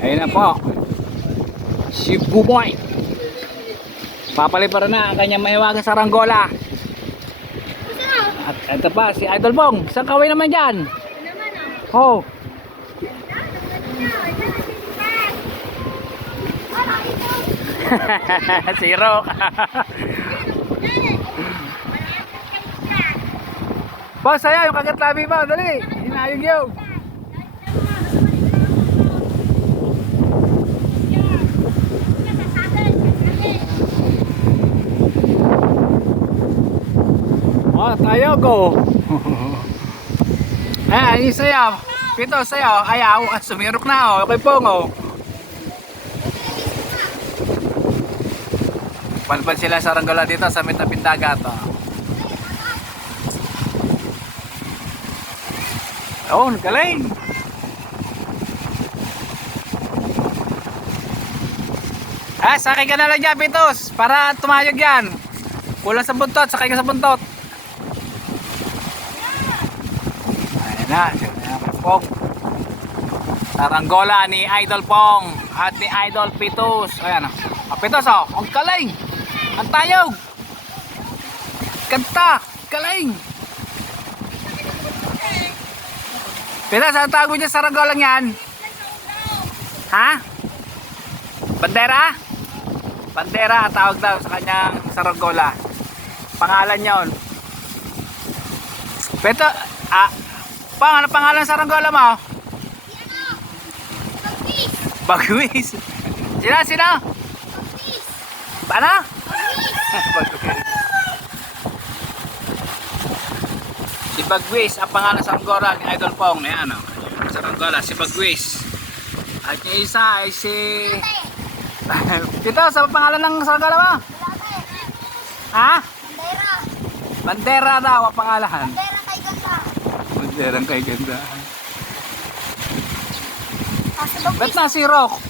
Ayun na po. Si Buboy. Papaliparan na ang kanyang mahiwagang saranggola. At ito pa, si Idol Bong. Isang kaway naman dyan. Oh. Rock. Boss, ayaw yung kagat labi pa. Dali. Hinayog yun. Oh, tayo go. Ayan, yung sayaw. Pito, sayaw. Ayaw. At sumirok na oh. Okay pong oh. Palpal sila sa Ranggola dito sa Mitapin Dagat. Oh, oh galing. Ah, sakay ka na lang dyan, Pitos. Para tumayog yan. Kulang sa buntot, sakay ka sa buntot. Na, na Pong. Saranggola ni Idol Pong at ni Idol Pitos. Ayan, ah, Pitos oh, ang galing. Ang tayog. Kanta, galing. Pitos, ang tawag mo dyan sa saranggolang yan? Ha? Bandera? Bandera tawag daw sa kanyang saranggola. Pangalan yon. Beto, ah, pang, ano pangalan sa saranggola mo? Bagwis. Sino, sino? Paano? Bagwis. Si Bagwis, ang pangalan sa saranggola ni Idol Pong. Ayan, ano, saranggola, si Bagwis. At yung isa ay si... Dito, sa pangalan ng saranggola mo? Ha? Bandera. Bandera daw ang pangalan. Bandera. Banderang kay ganda. Kaso Ba't na si Rock?